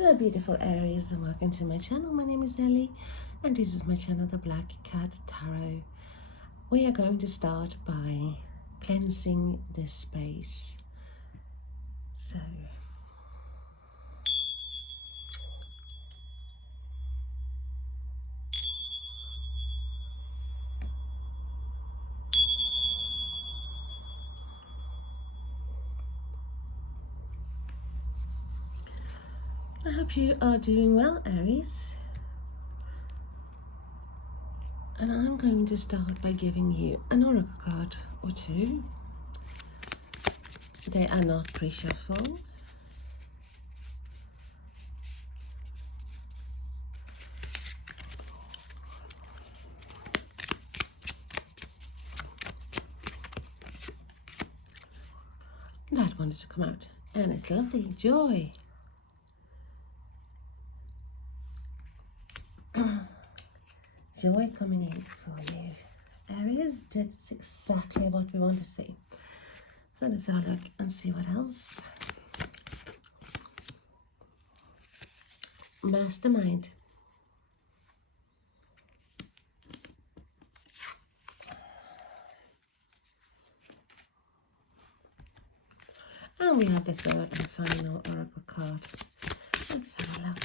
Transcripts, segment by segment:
Hello beautiful Aries and welcome to my channel. My name is Ellie and this is my channel, the Black Cat Tarot. We are going to start by cleansing this space. So I hope you are doing well, Aries. And I'm going to start by giving you an oracle card or two. They are not pre-shuffled. That wanted to come out, and it's lovely. Joy. Joy coming in for you, Aries. That's exactly what we want to see. So let's have a look and see what else. Mastermind. And we have the third and final oracle card. Let's have a look.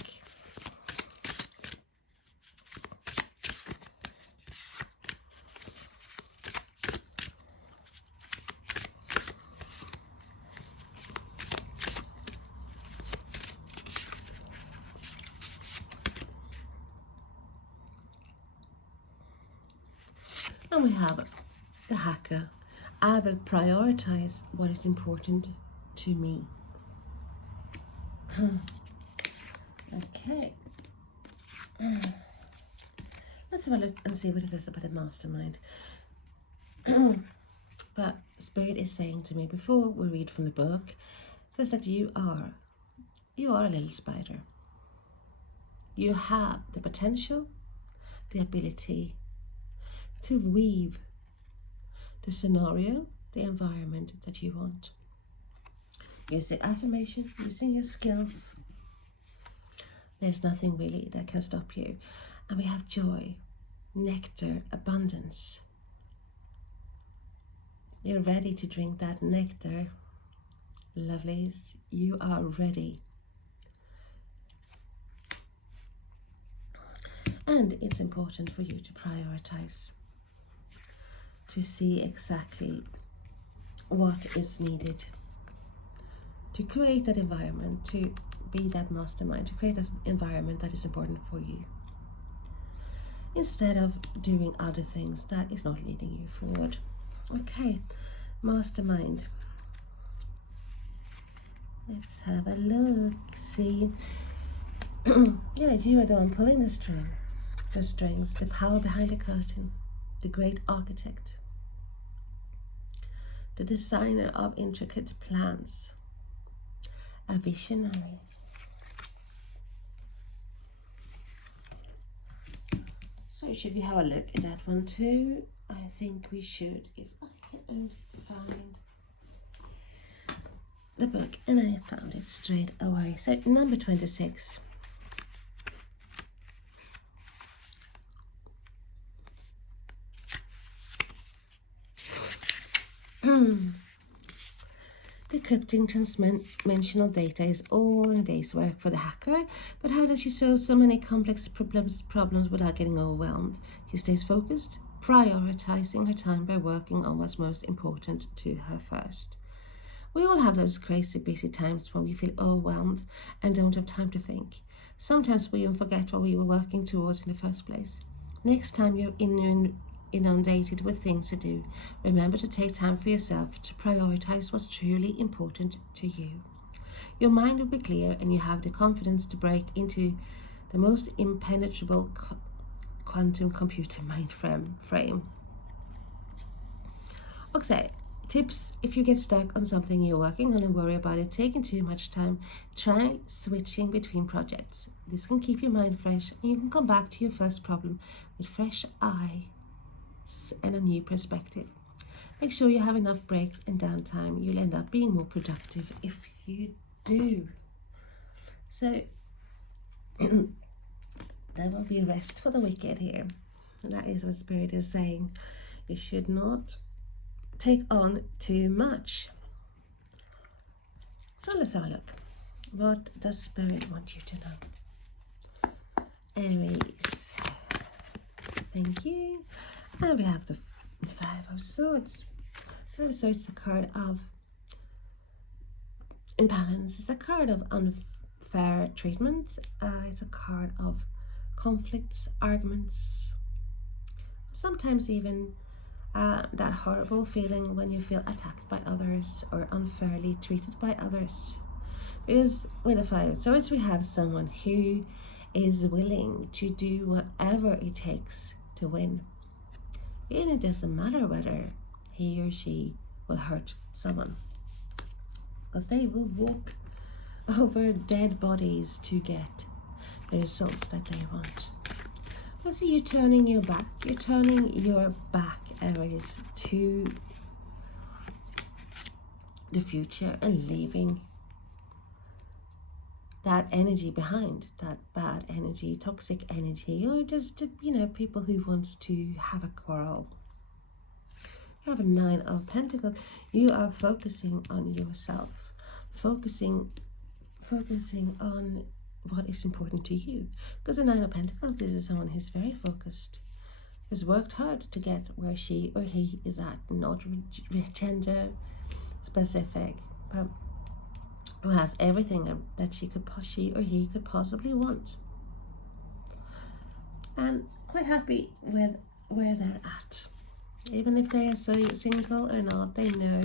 And we have the hacker. I will prioritize what is important to me. Okay. Let's have a look and see what it says about a mastermind. But Spirit is saying to me before we read from the book, says that you are a little spider. You have the potential, the ability to weave the scenario, the environment that you want. Use the affirmation, using your skills. There's nothing really that can stop you. And we have joy, nectar, abundance. You're ready to drink that nectar, lovelies. You are ready. And it's important for you to prioritize, to see exactly what is needed to create that environment, to be that mastermind, to create that environment that is important for you, instead of doing other things that is not leading you forward. Okay, mastermind. Let's have a look, see. Yeah, you are the one pulling the strings, the power behind the curtain, the great architect, the designer of intricate plans, a visionary. So should we have a look at that one too? I think we should, if I can find the book, and I found it straight away. So number 26. Decrypting transdimensional data is all a day's work for the hacker, but how does she solve so many complex problems without getting overwhelmed? She stays focused, prioritizing her time by working on what's most important to her first. We all have those crazy busy times when we feel overwhelmed and don't have time to think. Sometimes we even forget what we were working towards in the first place. Next time you're inundated with things to do, remember to take time for yourself to prioritize what's truly important to you. Your mind will be clear and you have the confidence to break into the most impenetrable quantum computer mind frame. Okay, tips: if you get stuck on something you're working on and worry about it taking too much time, try switching between projects. This can keep your mind fresh and you can come back to your first problem with fresh eyes and a new perspective. Make sure you have enough breaks and downtime. You'll end up being more productive if you do. So there will be rest for the wicked here. That is what Spirit is saying. You should not take on too much. So let's have a look. What does Spirit want you to know? Aries. Thank you. And we have the Five of Swords. Five of Swords is a card of imbalance. It's a card of unfair treatment. It's a card of conflicts, arguments. Sometimes even that horrible feeling when you feel attacked by others or unfairly treated by others. Because with the Five of Swords, we have someone who is willing to do whatever it takes to win. And it doesn't matter whether he or she will hurt someone, because they will walk over dead bodies to get the results that they want. I see you turning your back. You're turning your back, Aries, to the future and leaving that energy behind, that bad energy, toxic energy, or just, people who wants to have a quarrel. You have a Nine of Pentacles. You are focusing on yourself, focusing on what is important to you. Because the Nine of Pentacles, this is someone who's very focused, has worked hard to get where she or he is at, not gender specific, but who has everything that she or he could possibly want, and quite happy with where they're at. Even if they are so single or not, they know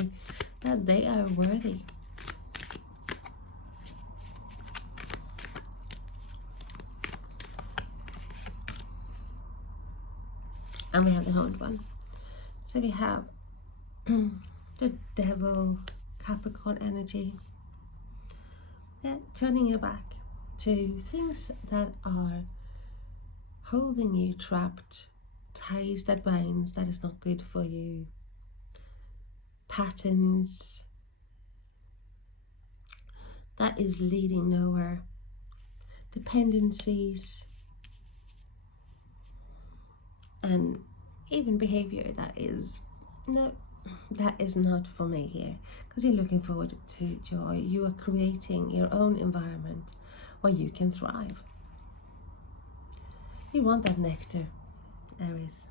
that they are worthy. And we have the Horned One. So we have the Devil, Capricorn energy. Yeah, turning your back to things that are holding you trapped, ties that binds that is not good for you, patterns that is leading nowhere, dependencies, and even behavior that is not for me here, because you're looking forward to joy. You are creating your own environment where you can thrive. You want that nectar, Aries.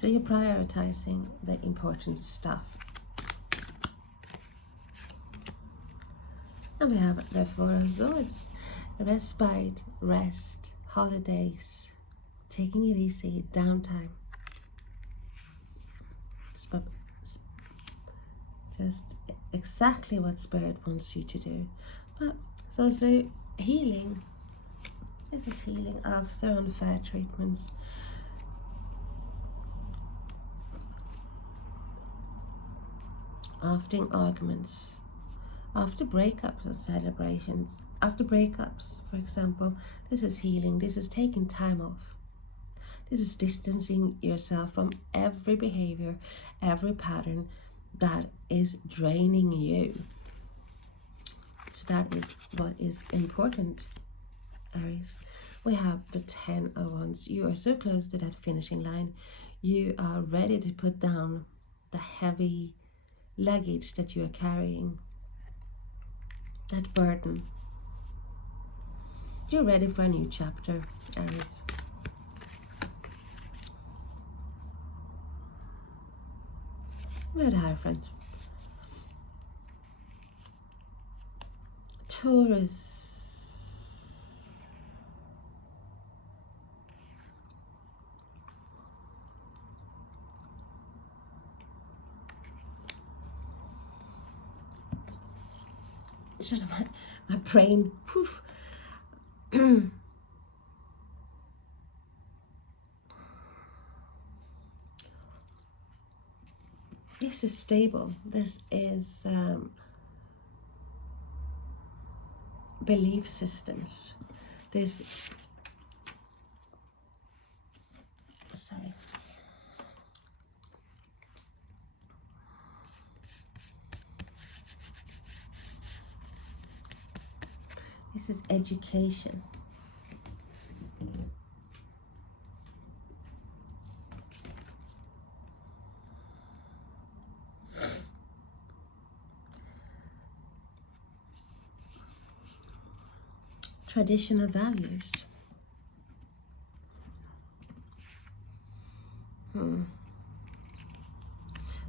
So you're prioritizing the important stuff. And we have the Four of Swords. Respite, rest, holidays, taking it easy, downtime. Just exactly what Spirit wants you to do. But it's also healing. This is healing after unfair treatments. After arguments. After breakups and celebrations. After breakups, for example, this is healing. This is taking time off. This is distancing yourself from every behavior, every pattern that is draining you. So that is what is important, Aries. We have the 10 of Wands. You are so close to that finishing line. You are ready to put down the heavy luggage that you are carrying, that burden. You're ready for a new chapter, Aries. We're the Hierophant. Taurus. Sort of my brain, poof. This is stable. This is belief systems. This, sorry. This is education. Traditional values.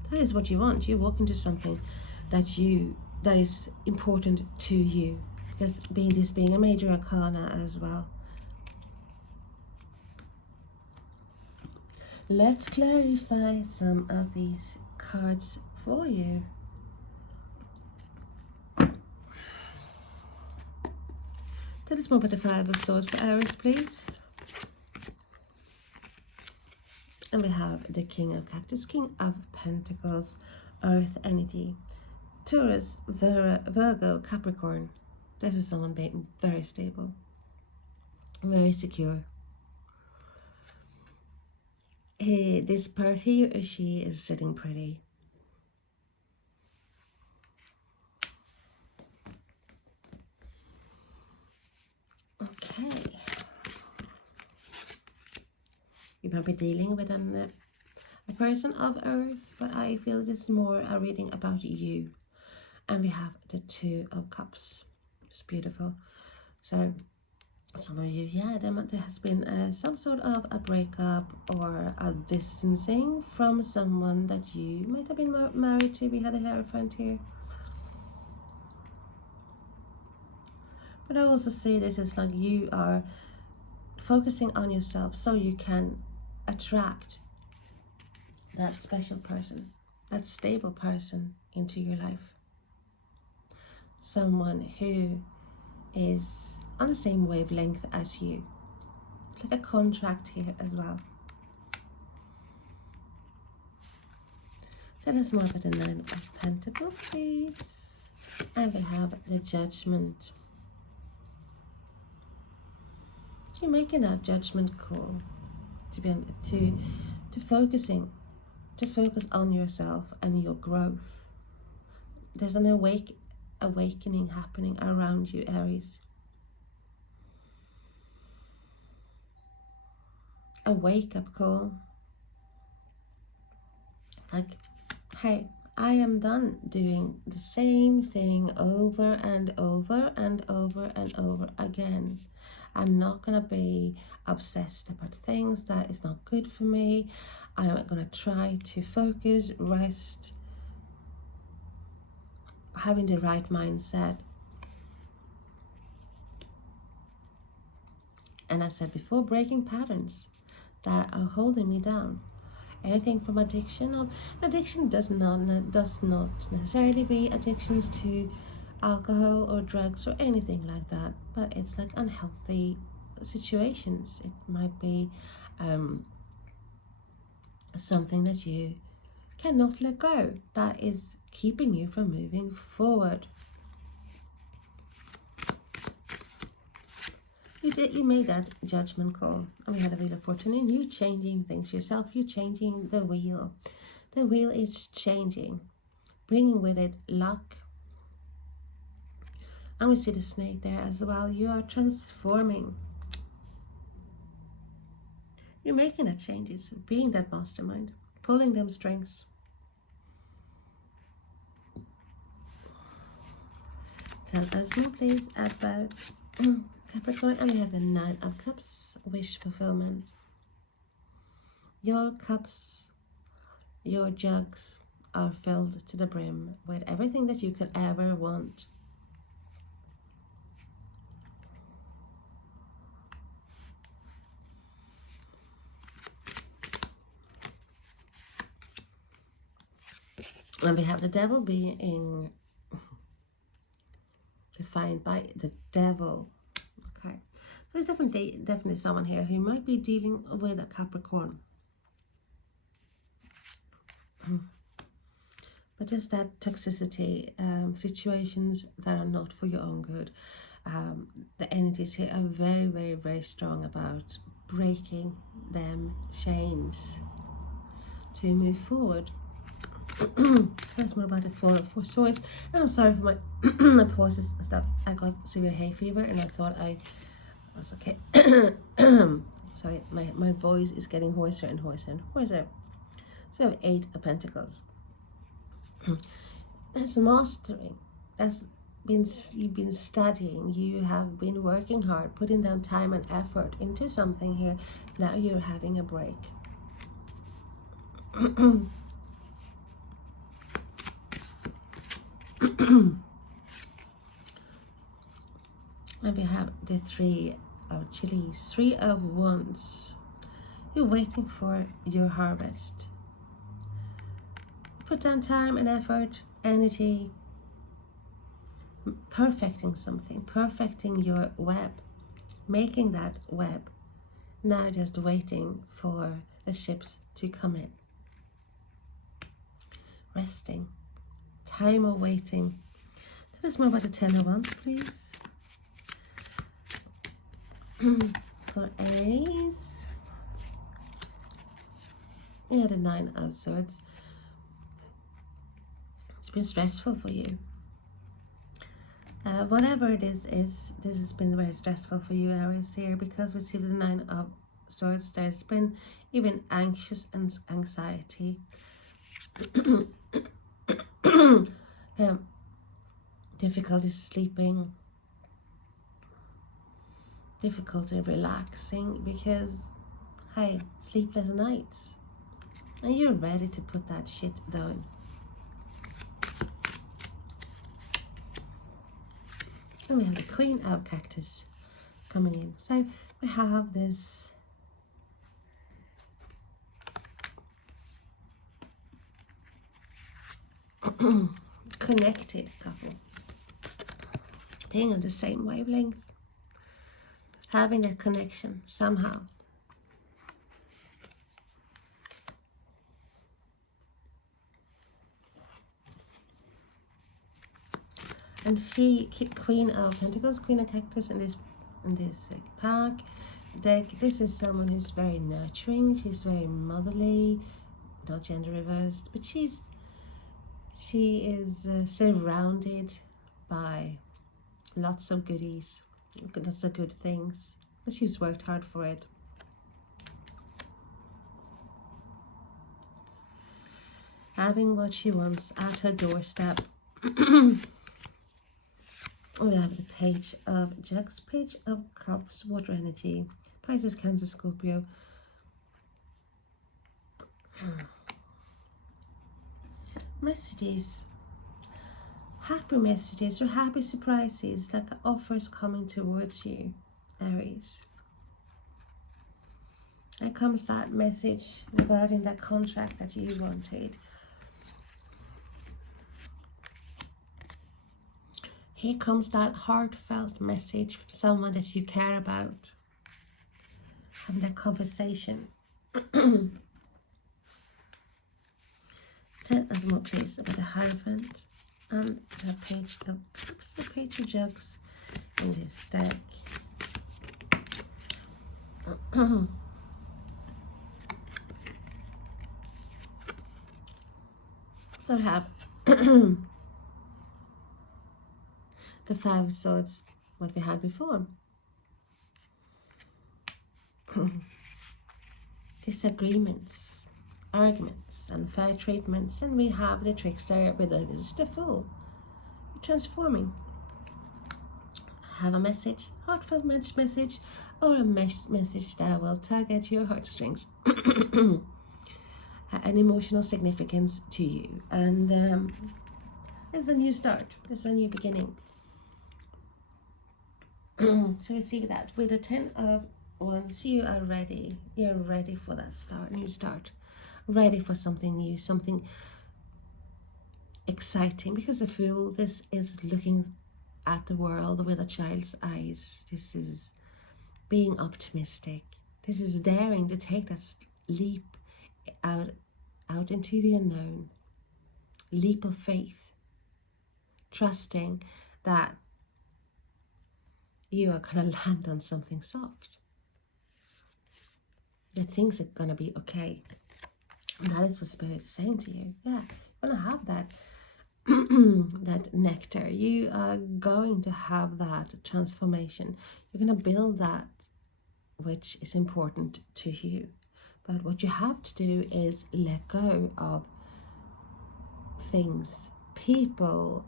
That is what you want. You walk into something that is important to you, because being a major arcana as well. Let's clarify some of these cards for you. Tell us more about the Five of Swords for Aries, please. And we have the King of Cactus, King of Pentacles, Earth energy, Taurus, Virgo, Capricorn. This is someone being very stable, very secure. This part, he or she is sitting pretty. Okay. You might be dealing with a person of Earth, but I feel this is more a reading about you. And we have the Two of Cups. It's beautiful. So some of you, yeah, there has been some sort of a breakup or a distancing from someone that you might have been married to. We had a Hierophant here. But I also see this as like you are focusing on yourself so you can attract that special person, that stable person into your life. Someone who is on the same wavelength as you. Like a contract here as well. Tell us more about the Nine of Pentacles, please. And we have the Judgment. So you're making that judgment call to focus on yourself and your growth. There's an awakening happening around you, Aries. A wake-up call. Like, hey, I am done doing the same thing over and over and over and over again. I'm not going to be obsessed about things that is not good for me. I'm going to try to focus, rest, having the right mindset. And I said before, breaking patterns that are holding me down. Anything from addiction. Addiction does not necessarily be addictions to alcohol or drugs or anything like that, but it's like unhealthy situations. It might be something that you cannot let go, that is keeping you from moving forward. You made that judgment call, and we had a Wheel of Fortune, and you changing things yourself. You changing the wheel. The wheel is changing, bringing with it luck. And we see the snake there as well. You are transforming. You're making that changes, being that mastermind, pulling them strings. Tell us more, please, about Capricorn. And we have the Nine of Cups, wish fulfillment. Your cups, your jugs are filled to the brim with everything that you could ever want. And we have the Devil being defined by the Devil. Okay, so there's definitely someone here who might be dealing with a Capricorn. But just that toxicity, situations that are not for your own good. The energies here are very, very, very strong about breaking them chains to move forward. That's more about the four swords. And I'm sorry for my my pauses and stuff. I got severe hay fever and I thought I was okay. Sorry, my voice is getting hoarser and hoarser and hoarser. So I have 8 of Pentacles. That's mastering. You've been studying. You have been working hard, putting down time and effort into something here. Now you're having a break. And we have the 3 of chilies, 3 of wands. You're waiting for your harvest. Put down time and effort, energy, perfecting something, perfecting your web, making that web. Now just waiting for the ships to come in. Resting, time of waiting. Tell us more about the 10 of wands, please. For Aries. Yeah, the 9 of swords. It's been stressful for you. Whatever it is, this has been very stressful for you, Aries, here, because we see the 9 of swords. There's been even anxious and anxiety. Difficulty sleeping, difficulty relaxing, because, hey, sleepless nights. And you're ready to put that shit down. And we have the Queen of Cactus coming in. So we have this connected couple, being on the same wavelength, having that connection somehow. And see, Queen of Pentacles, Queen of Cactus in this pack deck. This is someone who's very nurturing. She's very motherly, not gender reversed, but she is surrounded by lots of goodies, lots of good things. She's worked hard for it. Having what she wants at her doorstep. We have the Page of Jugs, Page of Cups, water energy, Pisces, Cancer, Scorpio. Messages, happy messages or happy surprises, like offers coming towards you, Aries. Here comes that message regarding that contract that you wanted. Here comes that heartfelt message from someone that you care about. Having that conversation. 10 of more, please, about the Hierophant and the Page of Cups, the Page of Jugs in this deck. So we have the 5 of Swords, what we had before. Disagreements, arguments, unfair treatments, and we have the Trickster with the Fool. You're transforming. Have a message, heartfelt message, or a message that will tug at your heartstrings. An emotional significance to you, and it's a new start, it's a new beginning. So you see that with the 10 of Wands, you are ready. You're ready for that new start, ready for something new, something exciting. Because the Fool, this is looking at the world with a child's eyes. This is being optimistic. This is daring to take that leap out into the unknown. Leap of faith, trusting that you are going to land on something soft, that things are going to be okay. And that is what Spirit is saying to you. Yeah, You're gonna have that that nectar. You are going to have that transformation. You're gonna build that which is important to you. But what you have to do is let go of things, people,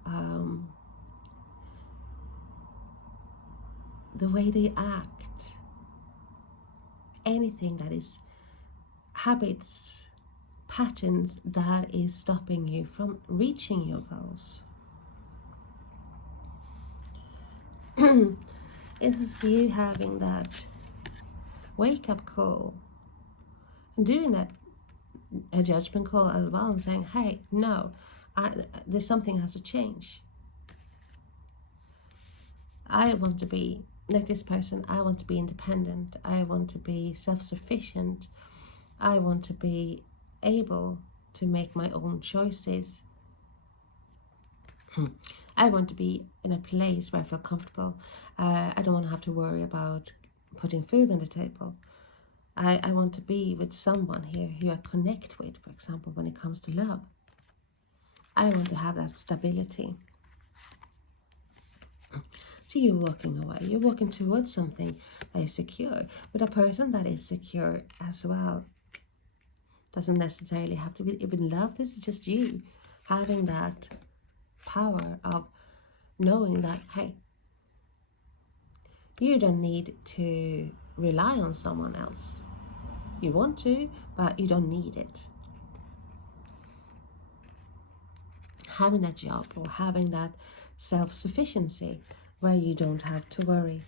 the way they act, anything that is habits, patterns that is stopping you from reaching your goals. This is you having that wake up call and doing that a judgment call as well and saying, hey, no, there's something has to change. I want to be like this person. I want to be independent. I want to be self-sufficient. I want to be able to make my own choices. I want to be in a place where I feel comfortable. I don't want to have to worry about putting food on the table. I want to be with someone here who I connect with, for example, when it comes to love. I want to have that stability. So you're walking away. You're walking towards something that is secure. But a person that is secure as well doesn't necessarily have to be even love. This is just you having that power of knowing that, hey, you don't need to rely on someone else. You want to, but you don't need it. Having that job or having that self-sufficiency where you don't have to worry.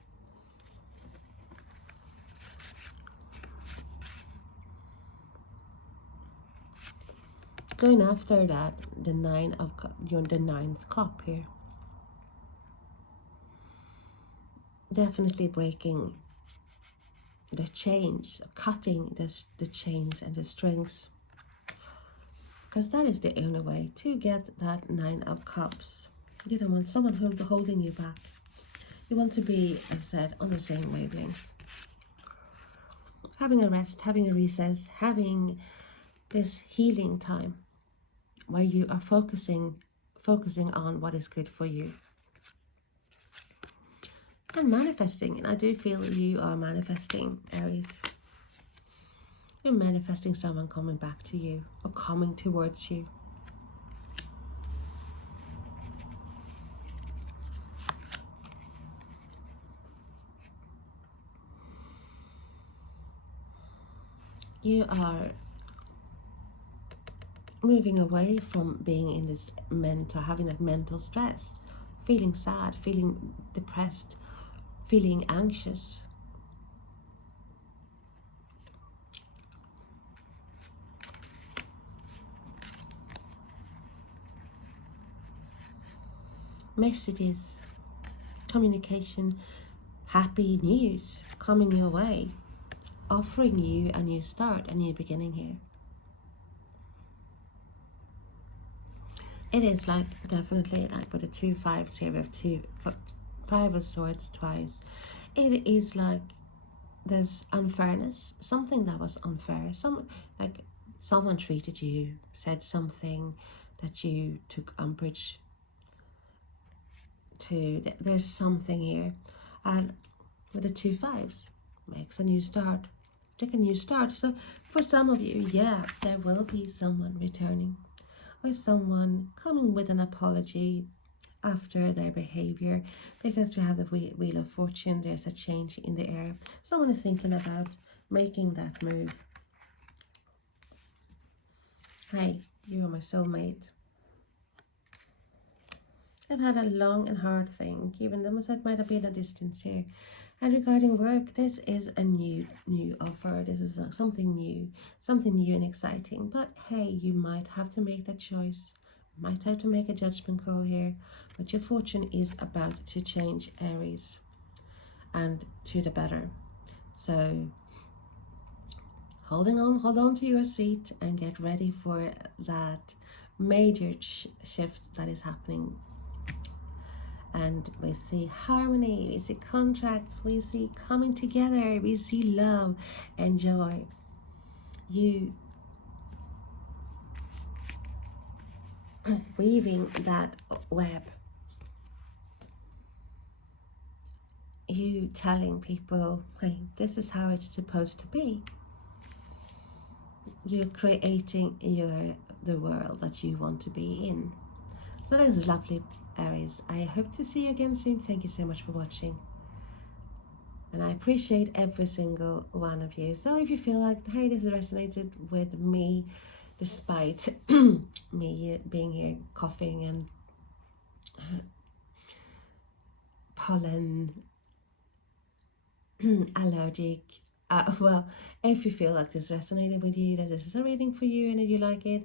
Going after that, the the ninth cup here. Definitely breaking the chains, cutting the chains and the strings. Because that is the only way to get that 9 of cups. You don't want someone who will be holding you back. You want to be, as I said, on the same wavelength. Having a rest, having a recess, having this healing time where you are focusing on what is good for you. And manifesting, and I do feel you are manifesting, Aries. You're manifesting someone coming back to you or coming towards you. You are moving away from being in this having that mental stress, feeling sad, feeling depressed, feeling anxious. Messages, communication, happy news coming your way, offering you a new start, a new beginning here. It is like definitely like with the 2 5s here, we have 5 of swords twice. It is like there's unfairness, something that was unfair, someone treated you, said something that you took umbrage to. There's something here, and with the 2 5s makes a new start. Take a new start. So for some of you, yeah, there will be someone returning or someone coming with an apology after their behavior, because we have the wheel of fortune. There's a change in the air. Someone is thinking about making that move. Hey, you are my soulmate. I've had a long and hard think, even though it might have been a distance here. And regarding work, this is a new offer. This is something new and exciting. But hey, you might have to make that choice. Might have to make a judgment call here. But your fortune is about to change, Aries, and to the better. So hold on to your seat and get ready for that major shift that is happening. And we see harmony, we see contracts, we see coming together, we see love and joy. You weaving that web. You telling people, hey, this is how it's supposed to be. You're creating the world that you want to be in. So that is lovely, Aries. I hope to see you again soon. Thank you so much for watching. And I appreciate every single one of you. So if you feel like, hey, this resonated with me, despite me being here coughing and pollen allergic, well, if you feel like this resonated with you, that this is a reading for you, and if you like it,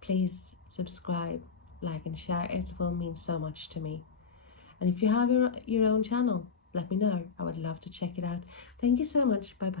please subscribe, like and share. It will mean so much to me. And if you have your own channel, let me know. I would love to check it out. Thank you so much. Bye bye.